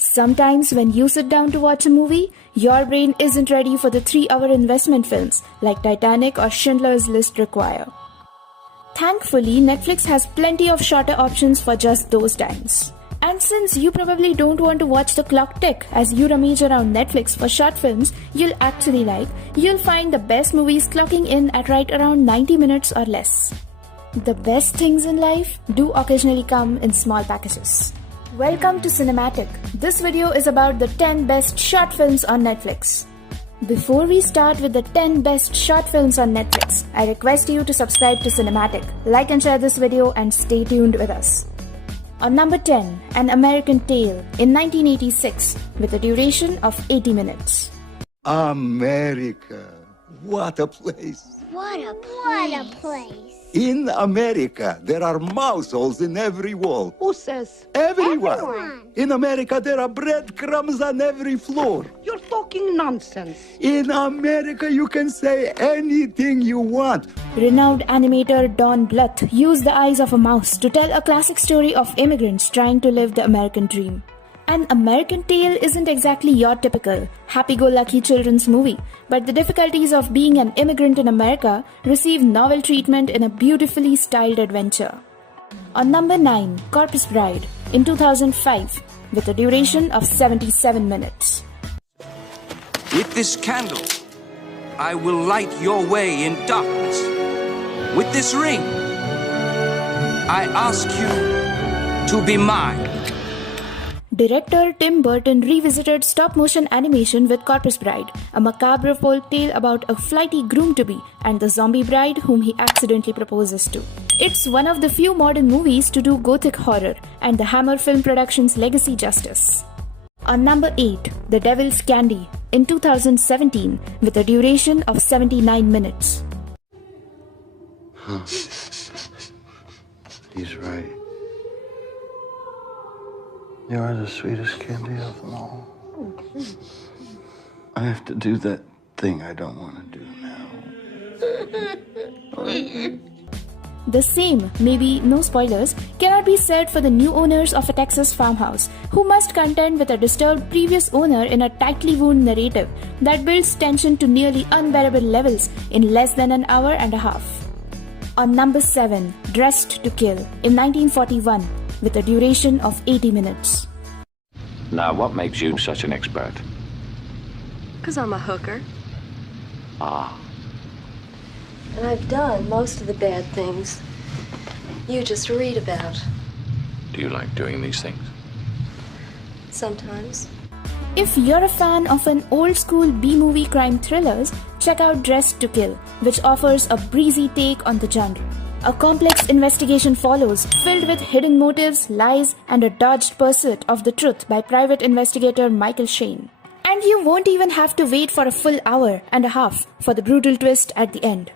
Sometimes when you sit down to watch a movie, your brain isn't ready for the 3-hour investment films like Titanic or Schindler's List require. Thankfully, Netflix has plenty of shorter options for just those times. And since you probably don't want to watch the clock tick as you rummage around Netflix for short films you'll actually like, you'll find the best movies clocking in at right around 90 minutes or less. The best things in life do occasionally come in small packages. Welcome to Cinematic. This video is about the 10 best short films on Netflix. Before we start with the 10 best short films on Netflix, I request you to subscribe to Cinematic, like and share this video, and stay tuned with us. On number 10, An American Tale in 1986 with a duration of 80 minutes. America, what a place. What a place. In America, there are mouse holes in every wall. Who says? Everyone. In America, there are breadcrumbs on every floor. You're talking nonsense. In America, you can say anything you want. Renowned animator Don Bluth used the eyes of a mouse to tell a classic story of immigrants trying to live the American dream. An American Tale isn't exactly your typical happy-go-lucky children's movie, but the difficulties of being an immigrant in America receive novel treatment in a beautifully styled adventure. On number 9, Corpus Bride in 2005 with a duration of 77 minutes. With this candle, I will light your way in darkness. With this ring, I ask you to be mine. Director Tim Burton revisited stop-motion animation with Corpus Bride, a macabre folk tale about a flighty groom-to-be and the zombie bride whom he accidentally proposes to. It's one of the few modern movies to do gothic horror and the Hammer Film Productions' legacy justice. On number 8, The Devil's Candy in 2017 with a duration of 79 minutes. He's right. You're the sweetest candy of them all. I have to do that thing I don't want to do now. The same, maybe no spoilers, cannot be said for the new owners of a Texas farmhouse, who must contend with a disturbed previous owner in a tightly wound narrative that builds tension to nearly unbearable levels in less than an hour and a half. On number 7, Dressed to Kill in 1941 with a duration of 80 minutes. Now, what makes you such an expert? 'Cause I'm a hooker. Ah. And I've done most of the bad things you just read about. Do you like doing these things? Sometimes. If you're a fan of an old-school B-movie crime thrillers, check out Dressed to Kill, which offers a breezy take on the genre. A complex investigation follows, filled with hidden motives, lies, and a dogged pursuit of the truth by private investigator Michael Shane. And you won't even have to wait for a full hour and a half for the brutal twist at the end.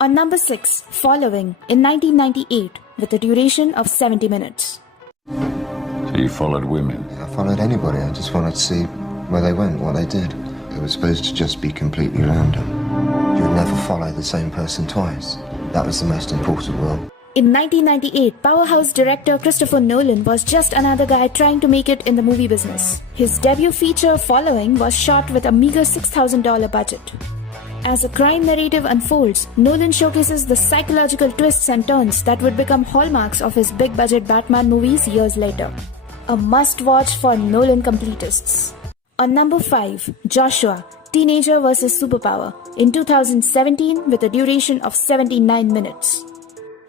On number 6, Following in 1998 with a duration of 70 minutes. So you followed women? I followed anybody. I just wanted to see where they went, what they did. It was supposed to just be completely random. You would never follow the same person twice. That was the most important rule. In 1998, powerhouse director Christopher Nolan was just another guy trying to make it in the movie business. His debut feature, Following, was shot with a meager $6,000 budget. As a crime narrative unfolds, Nolan showcases the psychological twists and turns that would become hallmarks of his big-budget Batman movies years later. A must-watch for Nolan completists. On number 5, Joshua, Teenager vs. Superpower in 2017 with a duration of 79 minutes.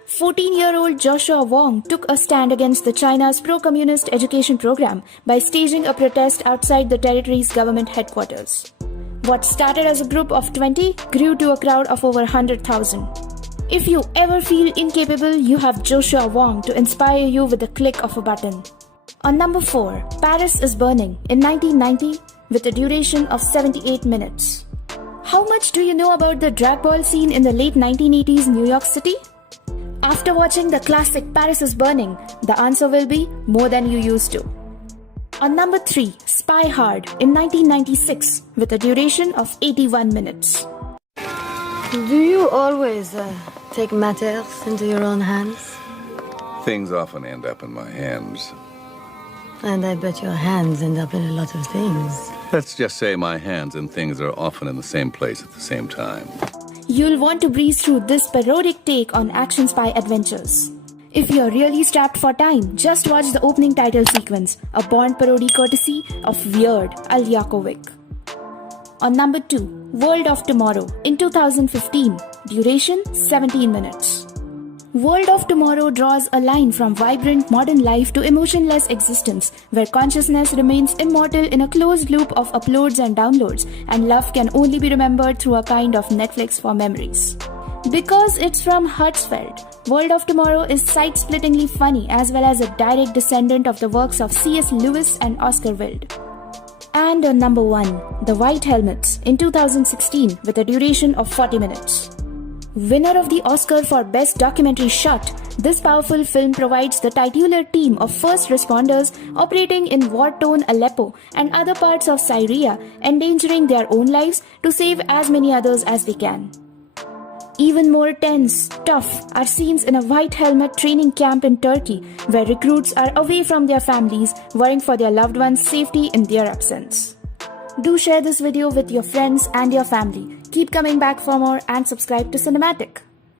14-year-old Joshua Wong took a stand against the China's pro-communist education program by staging a protest outside the territory's government headquarters. What started as a group of 20 grew to a crowd of over 100,000. If you ever feel incapable, you have Joshua Wong to inspire you with the click of a button. On number 4, Paris is Burning in 1990 with a duration of 78 minutes. How much do you know about the drag ball scene in the late 1980s New York City? After watching the classic Paris is Burning, the answer will be more than you used to. On number 3, Spy Hard in 1996 with a duration of 81 minutes. Do you always take matters into your own hands? Things often end up in my hands. And I bet your hands end up in a lot of things. Let's just say my hands and things are often in the same place at the same time. You'll want to breeze through this parodic take on action spy adventures. If you're really strapped for time, just watch the opening title sequence, a Bond parody courtesy of Weird Al Yankovic. On number 2, World of Tomorrow in 2015, duration 17 minutes. World of Tomorrow draws a line from vibrant modern life to emotionless existence, where consciousness remains immortal in a closed loop of uploads and downloads, and love can only be remembered through a kind of Netflix for memories. Because it's from Hertzfeld, World of Tomorrow is side-splittingly funny as well as a direct descendant of the works of C.S. Lewis and Oscar Wilde. And on number 1, The White Helmets in 2016 with a duration of 40 minutes. Winner of the Oscar for Best Documentary Shot, this powerful film provides the titular team of first responders operating in war-torn Aleppo and other parts of Syria, endangering their own lives to save as many others as they can. Even more tense, tough are scenes in a white helmet training camp in Turkey, where recruits are away from their families, worrying for their loved ones' safety in their absence. Do share this video with your friends and your family. Keep coming back for more and subscribe to Cinematic.